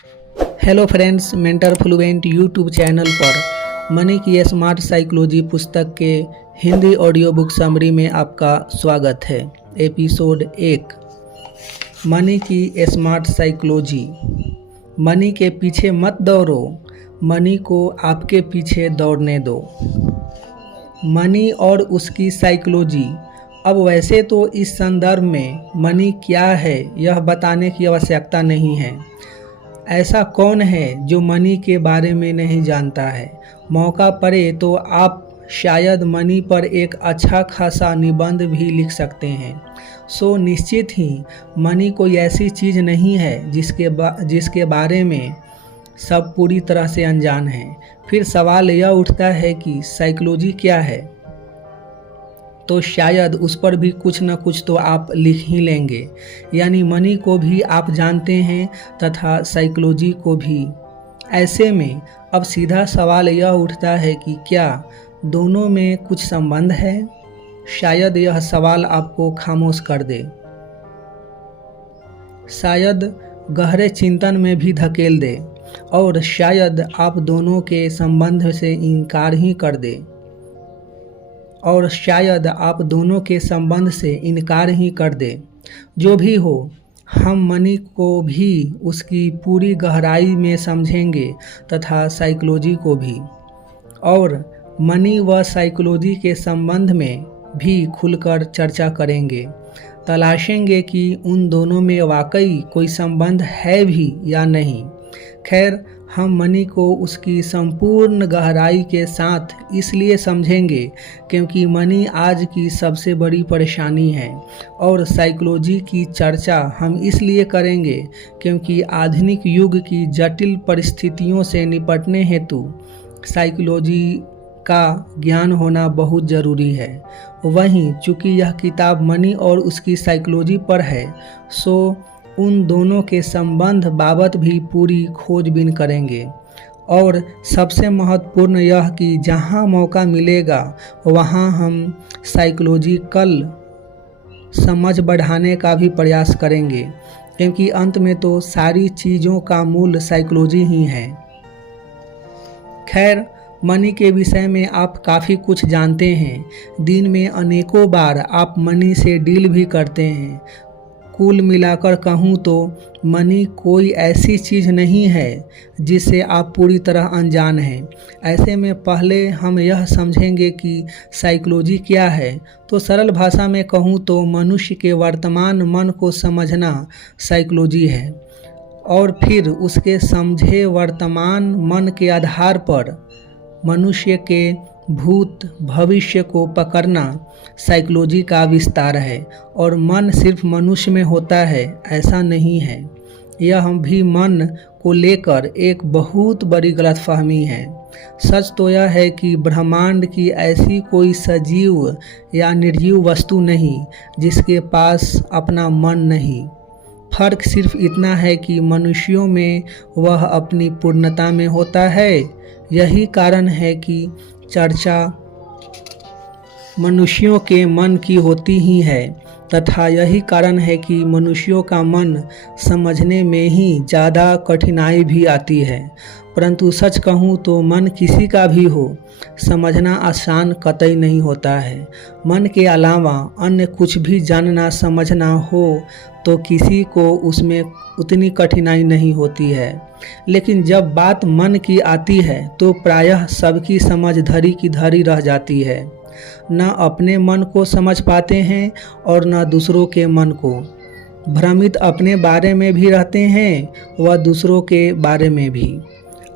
Hello friends, mentor fluent YouTube channel पर money की smart psychology पुस्तक के हिंदी ऑडियो बुक समरी में आपका स्वागत है। एपिसोड 1, मनी की स्मार्ट साइकोलॉजी। मनी के पीछे मत दौड़ो, मनी को आपके पीछे दौड़ने दो। मनी और उसकी साइकोलॉजी। अब वैसे तो इस संदर्भ में मनी क्या है यह बताने की आवश्यकता नहीं है। ऐसा कौन है जो मनी के बारे में नहीं जानता है। मौका पड़े तो आप शायद मनी पर एक अच्छा खासा निबंध भी लिख सकते हैं। निश्चित ही मनी कोई ऐसी चीज़ नहीं है जिसके बारे में सब पूरी तरह से अनजान हैं। फिर सवाल यह उठता है कि साइकोलॉजी क्या है, तो शायद उस पर भी कुछ न कुछ तो आप लिख ही लेंगे। यानी मनी को भी आप जानते हैं तथा साइकोलॉजी को भी। ऐसे में अब सीधा सवाल यह उठता है कि क्या दोनों में कुछ संबंध है। शायद यह सवाल आपको खामोश कर दे, शायद गहरे चिंतन में भी धकेल दे और शायद आप दोनों के संबंध से इनकार ही कर दे और शायद आप दोनों के संबंध से इनकार ही कर दे। जो भी हो, हम मनी को भी उसकी पूरी गहराई में समझेंगे तथा साइकोलॉजी को भी, और मनी व साइकोलॉजी के संबंध में भी खुलकर चर्चा करेंगे। तलाशेंगे कि उन दोनों में वाकई कोई संबंध है भी या नहीं। खैर, हम मनी को उसकी संपूर्ण गहराई के साथ इसलिए समझेंगे क्योंकि मनी आज की सबसे बड़ी परेशानी है, और साइकोलॉजी की चर्चा हम इसलिए करेंगे क्योंकि आधुनिक युग की जटिल परिस्थितियों से निपटने हेतु साइकोलॉजी का ज्ञान होना बहुत ज़रूरी है। वहीं चूँकि यह किताब मनी और उसकी साइकोलॉजी पर है, सो उन दोनों के संबंध बाबत भी पूरी खोजबीन करेंगे। और सबसे महत्वपूर्ण यह कि जहां मौका मिलेगा वहां हम साइकोलॉजिकल समझ बढ़ाने का भी प्रयास करेंगे, क्योंकि अंत में तो सारी चीज़ों का मूल साइकोलॉजी ही है। खैर, मनी के विषय में आप काफ़ी कुछ जानते हैं। दिन में अनेकों बार आप मनी से डील भी करते हैं। कुल मिलाकर कहूँ तो मनी कोई ऐसी चीज़ नहीं है जिससे आप पूरी तरह अनजान हैं। ऐसे में पहले हम यह समझेंगे कि साइकोलॉजी क्या है। तो सरल भाषा में कहूँ तो मनुष्य के वर्तमान मन को समझना साइकोलॉजी है, और फिर उसके समझे वर्तमान मन के आधार पर मनुष्य के भूत भविष्य को पकड़ना साइकोलॉजी का विस्तार है। और मन सिर्फ मनुष्य में होता है ऐसा नहीं है। यह भी मन को लेकर एक बहुत बड़ी गलतफहमी है। सच तो यह है कि ब्रह्मांड की ऐसी कोई सजीव या निर्जीव वस्तु नहीं जिसके पास अपना मन नहीं। फर्क सिर्फ इतना है कि मनुष्यों में वह अपनी पूर्णता में होता है। यही कारण है कि चर्चा मनुष्यों के मन की होती ही है, तथा यही कारण है कि मनुष्यों का मन समझने में ही ज़्यादा कठिनाई भी आती है। परंतु सच कहूँ तो मन किसी का भी हो, समझना आसान कतई नहीं होता है। मन के अलावा अन्य कुछ भी जानना समझना हो तो किसी को उसमें उतनी कठिनाई नहीं होती है। लेकिन जब बात मन की आती है तो प्रायः सबकी समझ धरी की धरी रह जाती है। न अपने मन को समझ पाते हैं और न दूसरों के मन को। भ्रमित अपने बारे में भी रहते हैं व दूसरों के बारे में भी।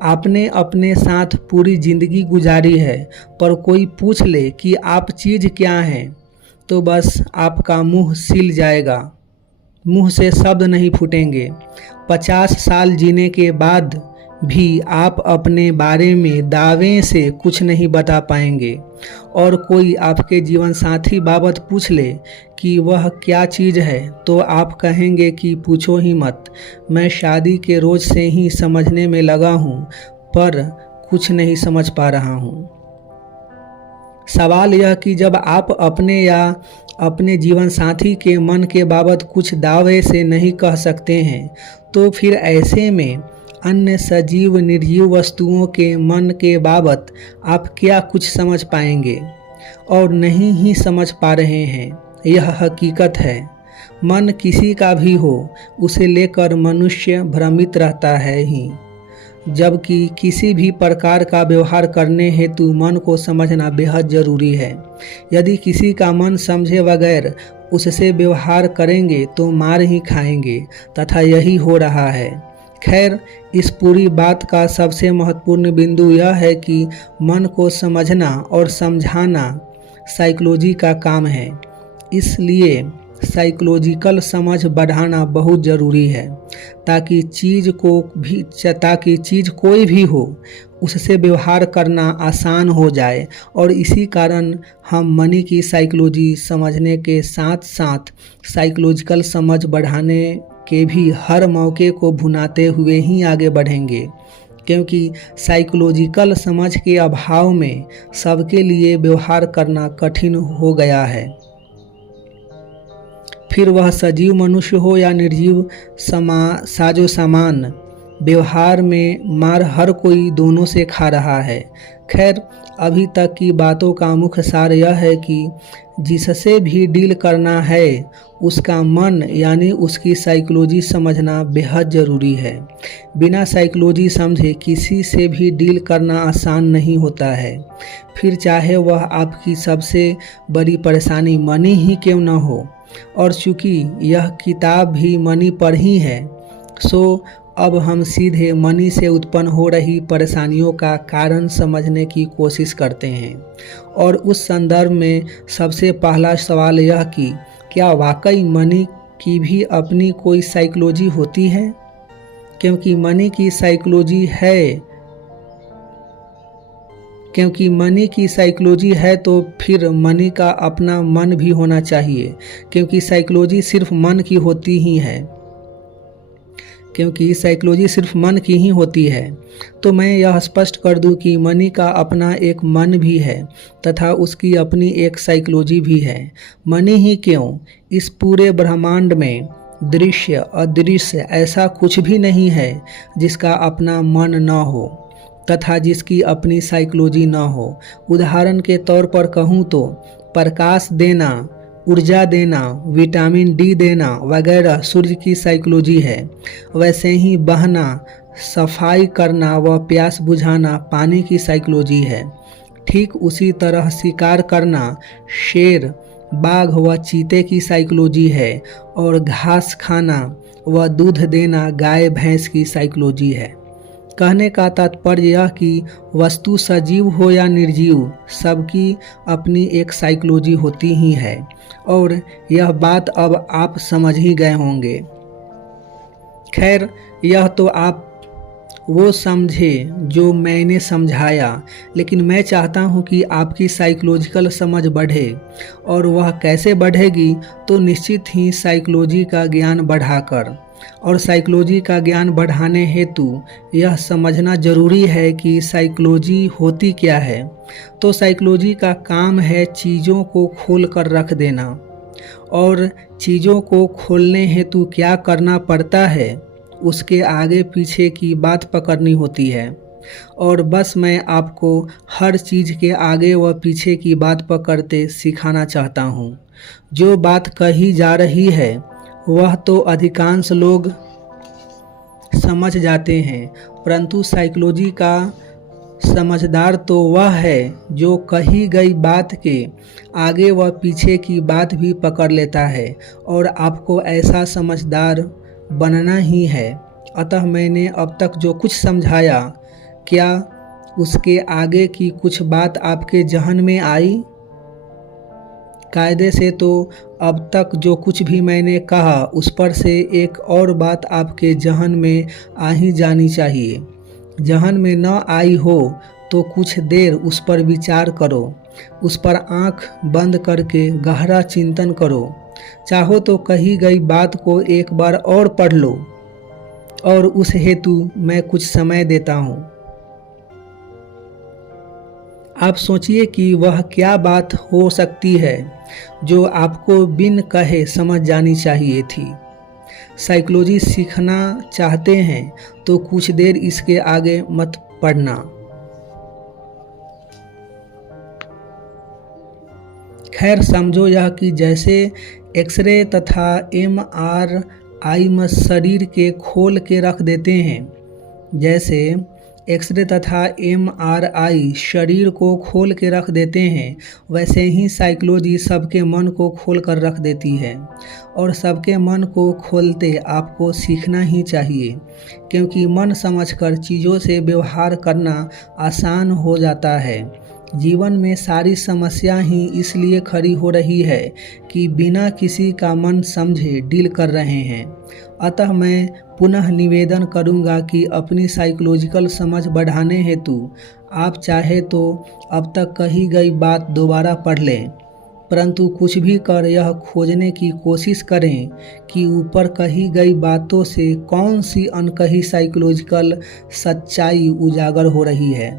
आपने अपने साथ पूरी जिंदगी गुजारी है, पर कोई पूछ ले कि आप चीज़ क्या हैं तो बस आपका मुंह सिल जाएगा, मुंह से शब्द नहीं फूटेंगे। 50 साल जीने के बाद भी आप अपने बारे में दावे से कुछ नहीं बता पाएंगे। और कोई आपके जीवन साथी बाबत पूछ ले कि वह क्या चीज़ है तो आप कहेंगे कि पूछो ही मत, मैं शादी के रोज़ से ही समझने में लगा हूँ पर कुछ नहीं समझ पा रहा हूँ। सवाल यह कि जब आप अपने या अपने जीवन साथी के मन के बाबत कुछ दावे से नहीं कह सकते हैं तो फिर ऐसे में अन्य सजीव निर्जीव वस्तुओं के मन के बाबत आप क्या कुछ समझ पाएंगे, और नहीं ही समझ पा रहे हैं। यह हकीकत है। मन किसी का भी हो, उसे लेकर मनुष्य भ्रमित रहता है ही, जबकि किसी भी प्रकार का व्यवहार करने हेतु मन को समझना बेहद जरूरी है। यदि किसी का मन समझे बगैर उससे व्यवहार करेंगे तो मार ही खाएंगे, तथा यही हो रहा है। खैर, इस पूरी बात का सबसे महत्वपूर्ण बिंदु यह है कि मन को समझना और समझाना साइकोलॉजी का काम है। इसलिए साइकोलॉजिकल समझ बढ़ाना बहुत ज़रूरी है, ताकि चीज़ कोई भी हो उससे व्यवहार करना आसान हो जाए। और इसी कारण हम मनी की साइकोलॉजी समझने के साथ साथ साइकोलॉजिकल समझ बढ़ाने के भी हर मौके को भुनाते हुए ही आगे बढ़ेंगे, क्योंकि साइकोलॉजिकल समझ के अभाव में सबके लिए व्यवहार करना कठिन हो गया है। फिर वह सजीव मनुष्य हो या निर्जीव साजो सामान, व्यवहार में मार हर कोई दोनों से खा रहा है। खैर, अभी तक की बातों का मुख्य सार यह है कि जिससे भी डील करना है उसका मन यानी उसकी साइकोलॉजी समझना बेहद ज़रूरी है। बिना साइकोलॉजी समझे किसी से भी डील करना आसान नहीं होता है, फिर चाहे वह आपकी सबसे बड़ी परेशानी मनी ही क्यों न हो। और चूँकि यह किताब भी मनी पर ही है, सो अब हम सीधे मनी से उत्पन्न हो रही परेशानियों का कारण समझने की कोशिश करते हैं। और उस संदर्भ में सबसे पहला सवाल यह कि क्या वाकई मनी की भी अपनी कोई साइकोलॉजी होती है? क्योंकि मनी की साइकोलॉजी है तो फिर मनी का अपना मन भी होना चाहिए, क्योंकि साइकोलॉजी सिर्फ मन की होती है। तो मैं यह स्पष्ट कर दूं कि मनी का अपना एक मन भी है तथा उसकी अपनी एक साइकोलॉजी भी है। मनी ही क्यों, इस पूरे ब्रह्मांड में दृश्य अदृश्य ऐसा कुछ भी नहीं है जिसका अपना मन न हो तथा जिसकी अपनी साइकोलॉजी न हो। उदाहरण के तौर पर कहूँ तो प्रकाश देना, ऊर्जा देना, विटामिन डी देना वगैरह सूर्य की साइकोलॉजी है। वैसे ही बहना, सफाई करना व प्यास बुझाना पानी की साइकोलॉजी है। ठीक उसी तरह शिकार करना शेर, बाघ व चीते की साइकोलॉजी है, और घास खाना व दूध देना गाय भैंस की साइकोलॉजी है। कहने का तात्पर्य यह कि वस्तु सजीव हो या निर्जीव, सबकी अपनी एक साइकोलॉजी होती ही है, और यह बात अब आप समझ ही गए होंगे। खैर, यह तो आप वो समझे जो मैंने समझाया, लेकिन मैं चाहता हूँ कि आपकी साइकोलॉजिकल समझ बढ़े, और वह कैसे बढ़ेगी तो निश्चित ही साइकोलॉजी का ज्ञान बढ़ाकर। और साइकोलॉजी का ज्ञान बढ़ाने हेतु यह समझना जरूरी है कि साइकोलॉजी होती क्या है। तो साइकोलॉजी का काम है चीज़ों को खोल कर रख देना, और चीज़ों को खोलने हेतु क्या करना पड़ता है उसके आगे पीछे की बात पकड़नी होती है। और बस मैं आपको हर चीज़ के आगे व पीछे की बात पकड़ते सिखाना चाहता हूँ। जो बात कही जा रही है वह तो अधिकांश लोग समझ जाते हैं, परंतु साइकोलॉजी का समझदार तो वह है जो कही गई बात के आगे व पीछे की बात भी पकड़ लेता है, और आपको ऐसा समझदार बनना ही है। अतः मैंने अब तक जो कुछ समझाया, क्या उसके आगे की कुछ बात आपके जहन में आई? कायदे से तो अब तक जो कुछ भी मैंने कहा उस पर से एक और बात आपके जहन में आ ही जानी चाहिए। जहन में न आई हो तो कुछ देर उस पर विचार करो, उस पर आंख बंद करके गहरा चिंतन करो। चाहो तो कही गई बात को एक बार और पढ़ लो, और उस हेतु मैं कुछ समय देता हूँ। आप सोचिए कि वह क्या बात हो सकती है जो आपको बिन कहे समझ जानी चाहिए थी। साइकोलॉजी सीखना चाहते हैं तो कुछ देर इसके आगे मत पढ़ना। खैर, समझो यह कि जैसे एक्सरे तथा MRI में शरीर के खोल के रख देते हैं, जैसे एक्सरे तथा MRI शरीर को खोल के रख देते हैं, वैसे ही साइकोलॉजी सबके मन को खोल कर रख देती है। और सबके मन को खोलते आपको सीखना ही चाहिए, क्योंकि मन समझकर चीज़ों से व्यवहार करना आसान हो जाता है। जीवन में सारी समस्या ही इसलिए खड़ी हो रही है कि बिना किसी का मन समझे डील कर रहे हैं। अतः मैं पुनः निवेदन करूंगा कि अपनी साइकोलॉजिकल समझ बढ़ाने हेतु आप चाहे तो अब तक कही गई बात दोबारा पढ़ लें, परंतु कुछ भी कर यह खोजने की कोशिश करें कि ऊपर कही गई बातों से कौन सी अनकही साइकोलॉजिकल सच्चाई उजागर हो रही है।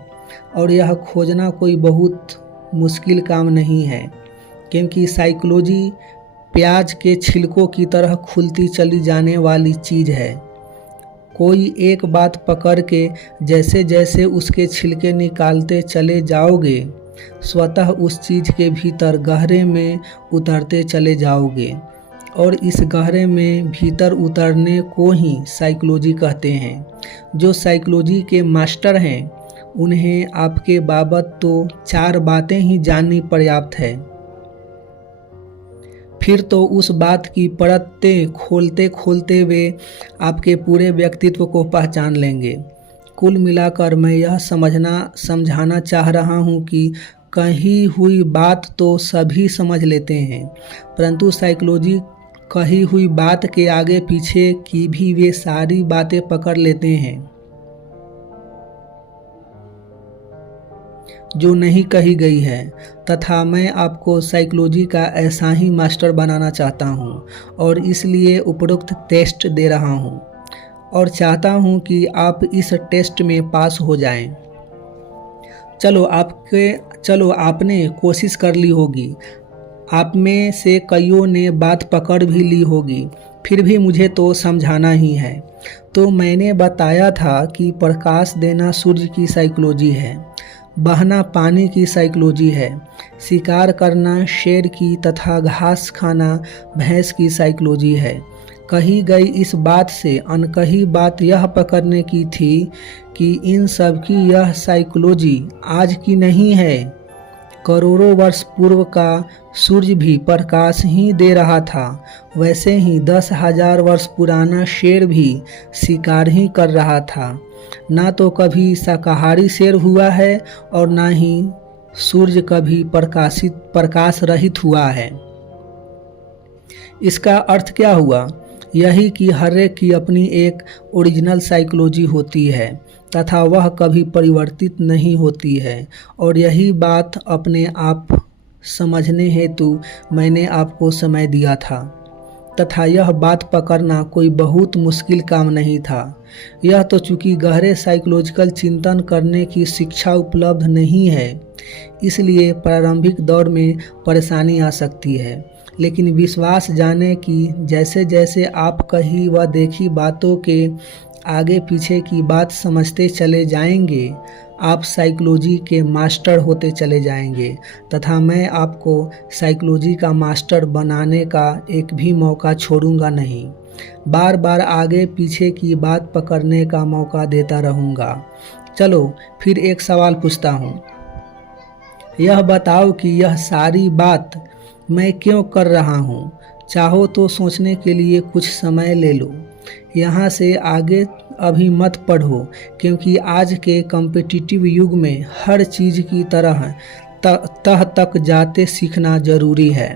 और यह खोजना कोई बहुत मुश्किल काम नहीं है, क्योंकि साइकोलॉजी प्याज के छिलकों की तरह खुलती चली जाने वाली चीज़ है। कोई एक बात पकड़ के जैसे जैसे उसके छिलके निकालते चले जाओगे, स्वतः उस चीज़ के भीतर गहरे में उतरते चले जाओगे, और इस गहरे में भीतर उतरने को ही साइकोलॉजी कहते हैं। जो साइकोलॉजी के मास्टर हैं, उन्हें आपके बाबत तो 4 बातें ही जाननी पर्याप्त है, फिर तो उस बात की परतें खोलते खोलते वे आपके पूरे व्यक्तित्व को पहचान लेंगे। कुल मिलाकर मैं यह समझाना चाह रहा हूँ कि कही हुई बात तो सभी समझ लेते हैं, परंतु साइकोलॉजी कही हुई बात के आगे पीछे की भी वे सारी बातें पकड़ लेते हैं जो नहीं कही गई है। तथा मैं आपको साइकोलॉजी का ऐसा ही मास्टर बनाना चाहता हूँ, और इसलिए उपरोक्त टेस्ट दे रहा हूँ और चाहता हूँ कि आप इस टेस्ट में पास हो जाएं। चलो आपने कोशिश कर ली होगी, आप में से कईयों ने बात पकड़ भी ली होगी, फिर भी मुझे तो समझाना ही है। तो मैंने बताया था कि प्रकाश देना सूर्य की साइकोलॉजी है, बहना पानी की साइकोलॉजी है, शिकार करना शेर की तथा घास खाना भैंस की साइकोलॉजी है। कही गई इस बात से अनकही बात यह पकड़ने की थी कि इन सब की यह साइकोलॉजी आज की नहीं है। करोड़ों वर्ष पूर्व का सूर्य भी प्रकाश ही दे रहा था, वैसे ही 10,000 वर्ष पुराना शेर भी शिकार ही कर रहा था। ना तो कभी शाकाहारी शेर हुआ है और ना ही सूर्य कभी प्रकाश रहित हुआ है। इसका अर्थ क्या हुआ? यही कि हर एक की अपनी एक ओरिजिनल साइकोलॉजी होती है तथा वह कभी परिवर्तित नहीं होती है, और यही बात अपने आप समझने हेतु मैंने आपको समय दिया था, तथा यह बात पकड़ना कोई बहुत मुश्किल काम नहीं था। यह तो चूँकि गहरे साइकोलॉजिकल चिंतन करने की शिक्षा उपलब्ध नहीं है, इसलिए प्रारंभिक दौर में परेशानी आ सकती है, लेकिन विश्वास जाने कि जैसे जैसे आप कही व देखी बातों के आगे पीछे की बात समझते चले जाएंगे, आप साइकोलॉजी के मास्टर होते चले जाएंगे, तथा मैं आपको साइकोलॉजी का मास्टर बनाने का एक भी मौका छोड़ूंगा नहीं। बार बार आगे पीछे की बात पकड़ने का मौका देता रहूंगा। चलो फिर एक सवाल पूछता हूँ, यह बताओ कि यह सारी बात मैं क्यों कर रहा हूँ? चाहो तो सोचने के लिए कुछ समय ले लो। यहाँ से आगे अभी मत पढ़ो, क्योंकि आज के कॉम्पिटिटिव युग में हर चीज़ की तरह तह तक जाते सीखना जरूरी है।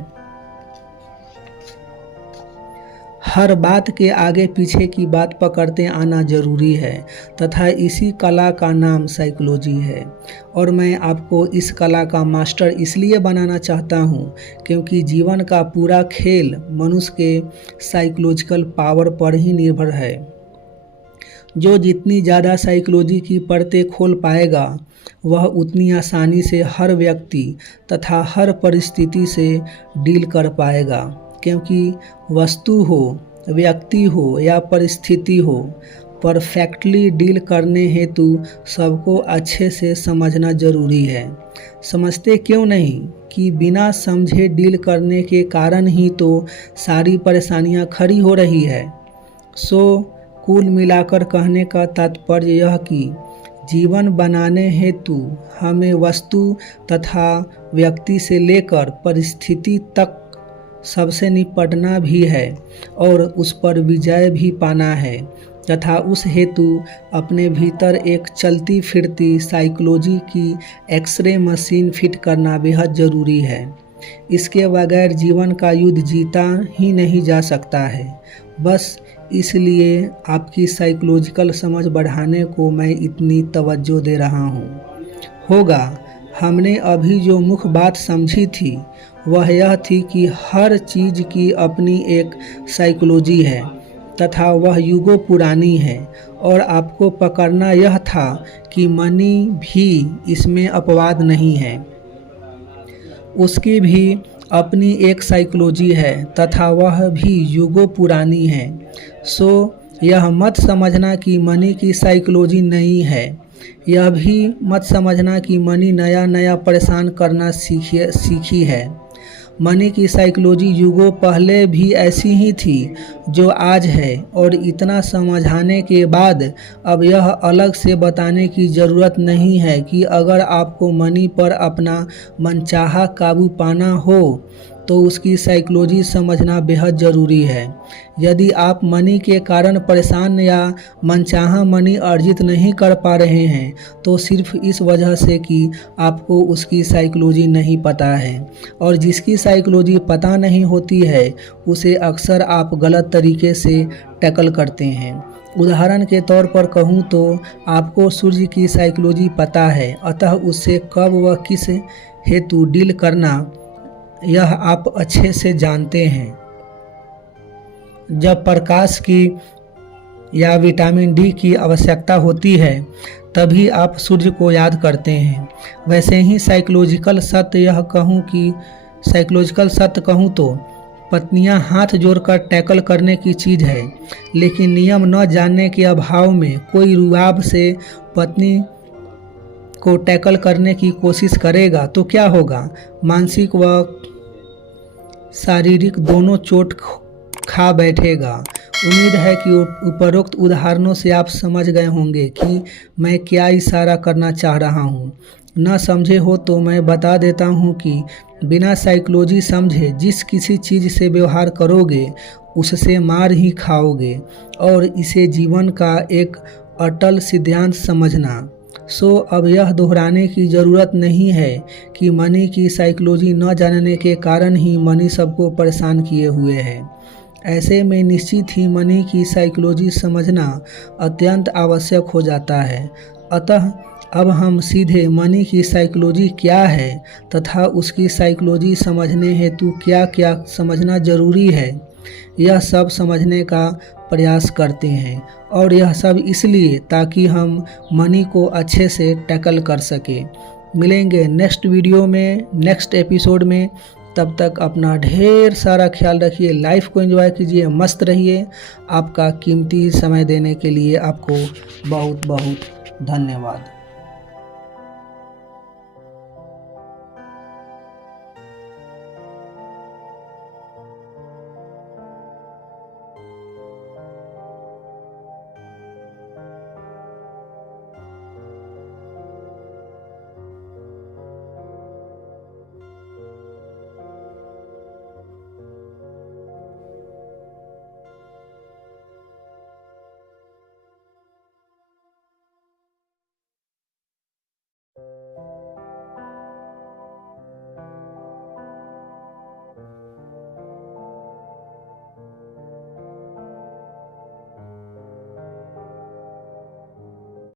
हर बात के आगे पीछे की बात पकड़ते आना जरूरी है, तथा इसी कला का नाम साइकोलॉजी है। और मैं आपको इस कला का मास्टर इसलिए बनाना चाहता हूँ क्योंकि जीवन का पूरा खेल मनुष्य के साइकोलॉजिकल पावर पर ही निर्भर है। जो जितनी ज़्यादा साइकोलॉजी की परतें खोल पाएगा, वह उतनी आसानी से हर व्यक्ति तथा हर परिस्थिति से डील कर पाएगा, क्योंकि वस्तु हो व्यक्ति हो या परिस्थिति हो, परफेक्टली डील करने हेतु सबको अच्छे से समझना जरूरी है। समझते क्यों नहीं कि बिना समझे डील करने के कारण ही तो सारी परेशानियां खड़ी हो रही है। सो कुल मिलाकर कहने का तात्पर्य यह कि जीवन बनाने हेतु हमें वस्तु तथा व्यक्ति से लेकर परिस्थिति तक सबसे निपटना भी है और उस पर विजय भी पाना है तथा उस हेतु अपने भीतर एक चलती फिरती साइकोलॉजी की एक्सरे मशीन फिट करना बेहद ज़रूरी है। इसके बगैर जीवन का युद्ध जीता ही नहीं जा सकता है। बस इसलिए आपकी साइकोलॉजिकल समझ बढ़ाने को मैं इतनी तवज्जो दे रहा हूँ। हमने अभी जो मुख्य बात समझी थी वह यह थी कि हर चीज़ की अपनी एक साइकोलॉजी है तथा वह युगों पुरानी है और आपको पकड़ना यह था कि मनी भी इसमें अपवाद नहीं है। उसकी भी अपनी एक साइकोलॉजी है तथा वह भी युगों पुरानी है। सो यह मत समझना कि मनी की साइकोलॉजी नहीं है। यह भी मत समझना कि मनी नया नया परेशान करना सीखी है। मनी की साइकोलॉजी युगों पहले भी ऐसी ही थी जो आज है और इतना समझाने के बाद अब यह अलग से बताने की ज़रूरत नहीं है कि अगर आपको मनी पर अपना मनचाहा काबू पाना हो तो उसकी साइकोलॉजी समझना बेहद ज़रूरी है। यदि आप मनी के कारण परेशान या मनचाहा मनी अर्जित नहीं कर पा रहे हैं तो सिर्फ इस वजह से कि आपको उसकी साइकोलॉजी नहीं पता है और जिसकी साइकोलॉजी पता नहीं होती है उसे अक्सर आप गलत तरीके से टैकल करते हैं। उदाहरण के तौर पर कहूँ तो आपको सूर्य की साइकोलॉजी पता है, अतः उससे कब व किस हेतु डील करना यह आप अच्छे से जानते हैं। जब प्रकाश की या विटामिन डी की आवश्यकता होती है तभी आप सूर्य को याद करते हैं। वैसे ही साइकोलॉजिकल सत्य कहूँ तो पत्नियां हाथ जोड़कर टैकल करने की चीज़ है, लेकिन नियम न जानने के अभाव में कोई रुआब से पत्नी को टैकल करने की कोशिश करेगा तो क्या होगा? मानसिक व शारीरिक दोनों चोट खा बैठेगा। उम्मीद है कि उपरोक्त उदाहरणों से आप समझ गए होंगे कि मैं क्या इशारा करना चाह रहा हूँ। न समझे हो तो मैं बता देता हूँ कि बिना साइकोलॉजी समझे जिस किसी चीज़ से व्यवहार करोगे उससे मार ही खाओगे और इसे जीवन का एक अटल सिद्धांत समझना। सो अब यह दोहराने की ज़रूरत नहीं है कि मनी की साइकोलॉजी न जानने के कारण ही मनी सबको परेशान किए हुए है। ऐसे में निश्चित ही मनी की साइकोलॉजी समझना अत्यंत आवश्यक हो जाता है। अतः अब हम सीधे मनी की साइकोलॉजी क्या है तथा उसकी साइकोलॉजी समझने हेतु क्या क्या समझना जरूरी है यह सब समझने का प्रयास करते हैं, और यह सब इसलिए ताकि हम मनी को अच्छे से टैकल कर सके। मिलेंगे नेक्स्ट वीडियो में, नेक्स्ट एपिसोड में। तब तक अपना ढेर सारा ख्याल रखिए, लाइफ को एंजॉय कीजिए, मस्त रहिए। आपका कीमती समय देने के लिए आपको बहुत बहुत धन्यवाद।